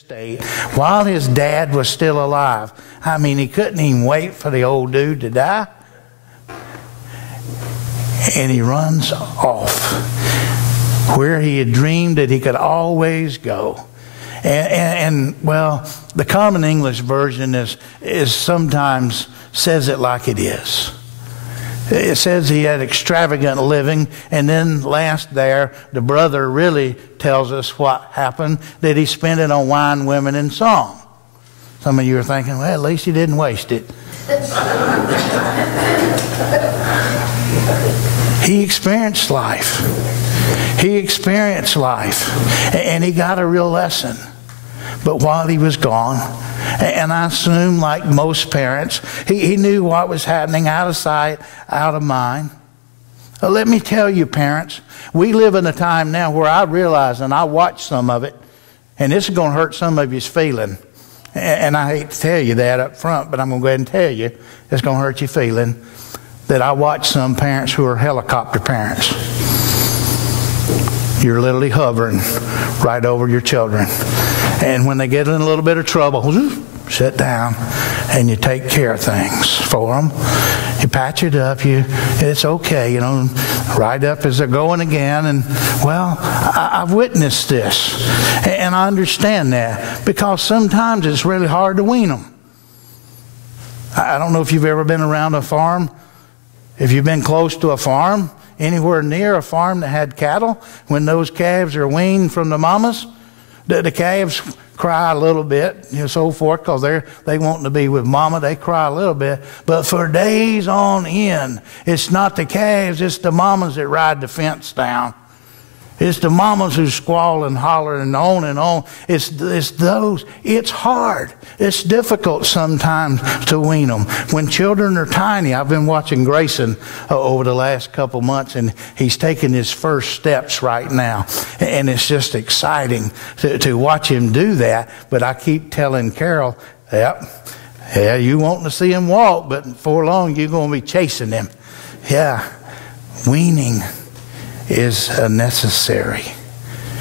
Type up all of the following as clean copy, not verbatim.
state while his dad was still alive. I mean, he couldn't even wait for the old dude to die. And he runs off where he had dreamed that he could always go. And well, the Common English Version is sometimes says it like it is. It says he had extravagant living, and then last there, the brother really tells us what happened, that he spent it on wine, women, and song. Some of you are thinking, well, at least he didn't waste it. He experienced life. He experienced life, and he got a real lesson. But while he was gone, and I assume like most parents, he knew what was happening, out of sight, out of mind. Let me tell you, parents, we live in a time now where I realize, and I watch some of it, and this is going to hurt some of you's feeling. And I hate to tell you that up front, but I'm going to go ahead and tell you, it's going to hurt your feeling, that I watch some parents who are helicopter parents. You're literally hovering right over your children. And when they get in a little bit of trouble, sit down and you take care of things for them. You patch it up. It's okay, right up as they're going again. And, well, I've witnessed this. And I understand that because sometimes it's really hard to wean them. I don't know if you've ever been around a farm. If you've been close to a farm, anywhere near a farm that had cattle, when those calves are weaned from the mamas, the calves cry a little bit, so forth, because they want to be with mama. They cry a little bit. But for days on end, it's not the calves, it's the mamas that ride the fence down. It's the mamas who squall and holler and on and on. It's those. It's hard. It's difficult sometimes to wean them. When children are tiny, I've been watching Grayson over the last couple months, and he's taking his first steps right now. And it's just exciting to watch him do that. But I keep telling Carol, yeah, you want to see him walk, but before long you're going to be chasing him. Yeah, weaning is necessary.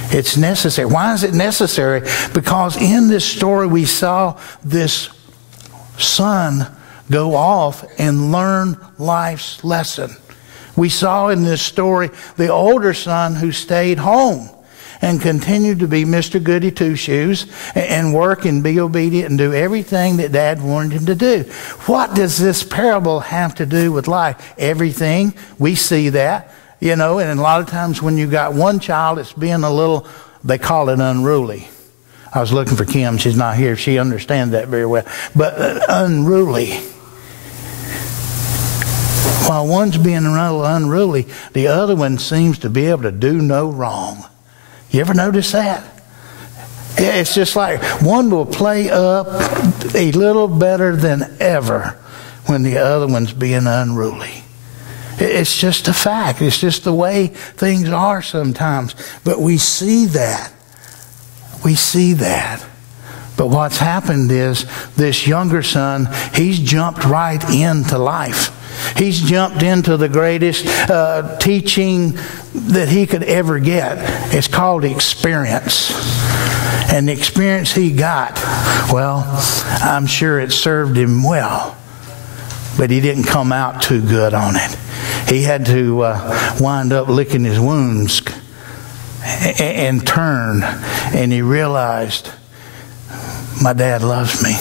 It's necessary. Why is it necessary? Because in this story we saw this son go off and learn life's lesson. We saw in this story the older son who stayed home and continued to be Mr. Goody Two-Shoes and work and be obedient and do everything that Dad wanted him to do. What does this parable have to do with life? Everything. We see that. And a lot of times when you got one child, it's being a little, they call it unruly. I was looking for Kim. She's not here. She understands that very well. But unruly. While one's being unruly, the other one seems to be able to do no wrong. You ever notice that? It's just like one will play up a little better than ever when the other one's being unruly. It's just a fact. It's just the way things are sometimes. But we see that. We see that. But what's happened is this younger son, he's jumped right into life. He's jumped into the greatest teaching that he could ever get. It's called experience. And the experience he got, well, I'm sure it served him well. But he didn't come out too good on it. He had to wind up licking his wounds and turn. And he realized, my dad loves me.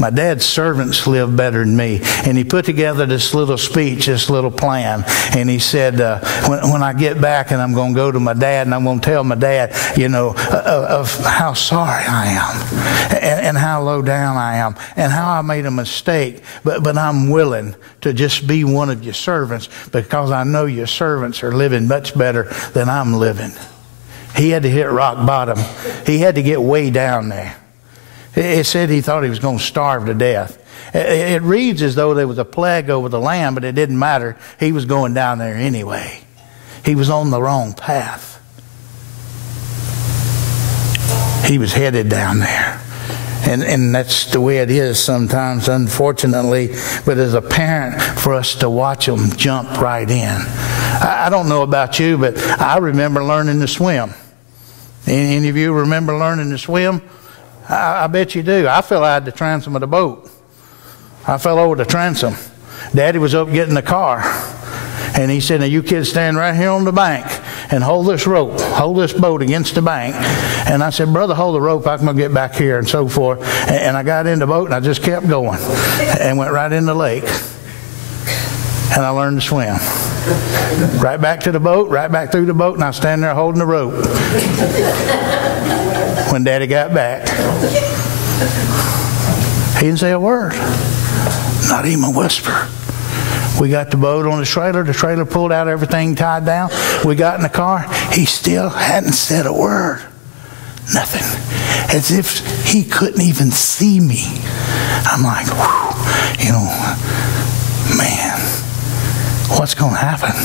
My dad's servants live better than me. And he put together this little speech, this little plan. And he said, when I get back and I'm going to go to my dad and I'm going to tell my dad, of how sorry I am and how low down I am and how I made a mistake. But I'm willing to just be one of your servants because I know your servants are living much better than I'm living. He had to hit rock bottom. He had to get way down there. It said he thought he was going to starve to death. It reads as though there was a plague over the land, but it didn't matter. He was going down there anyway. He was on the wrong path. He was headed down there. And that's the way it is sometimes, unfortunately. But as a parent, for us to watch them jump right in. I don't know about you, but I remember learning to swim. Any of you remember learning to swim? I bet you do. I fell out of the transom of the boat. I fell over the transom. Daddy was up getting the car. And he said, now you kids stand right here on the bank and hold this rope, hold this boat against the bank. And I said, brother, hold the rope, I'm going to get back here and so forth. And I got in the boat and I just kept going and went right in the lake. And I learned to swim. Right back to the boat, right back through the boat, and I was standing there holding the rope. When Daddy got back, he didn't say a word, not even a whisper. We got the boat on the trailer pulled out, everything tied down. We got in the car, he still hadn't said a word. Nothing. As if he couldn't even see me. I'm like, whew, you know, man, what's going to happen?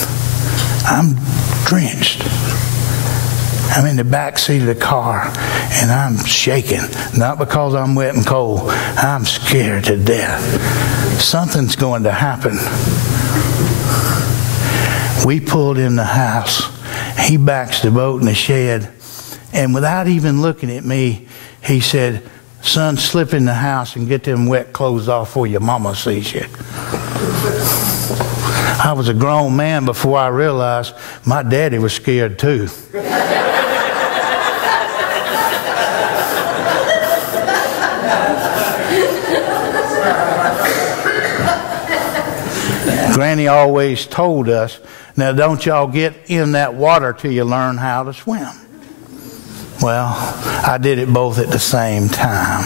I'm drenched. I'm in the back seat of the car, and I'm shaking. Not because I'm wet and cold. I'm scared to death. Something's going to happen. We pulled in the house. He backs the boat in the shed, and without even looking at me, he said, son, slip in the house and get them wet clothes off before your mama sees you. I was a grown man before I realized my daddy was scared too. Granny always told us, now don't y'all get in that water till you learn how to swim. Well, I did it both at the same time.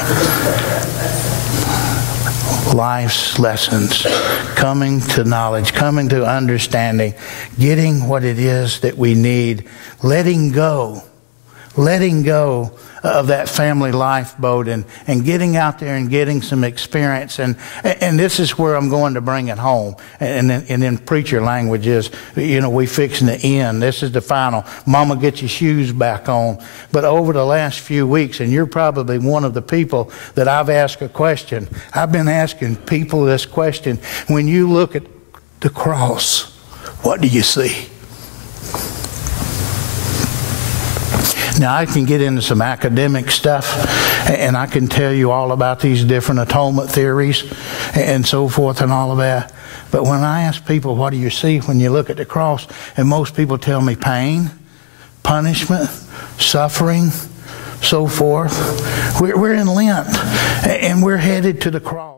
Life's lessons, coming to knowledge, coming to understanding, getting what it is that we need, letting go of that family lifeboat and getting out there and getting some experience. And this is where I'm going to bring it home. And then preacher language is, you know, we fixing the end. This is the final. Mama, get your shoes back on. But over the last few weeks, and you're probably one of the people that I've asked a question. I've been asking people this question. When you look at the cross, what do you see? Now, I can get into some academic stuff, and I can tell you all about these different atonement theories and so forth and all of that. But when I ask people, what do you see when you look at the cross? And most people tell me pain, punishment, suffering, so forth. We're in Lent, and we're headed to the cross.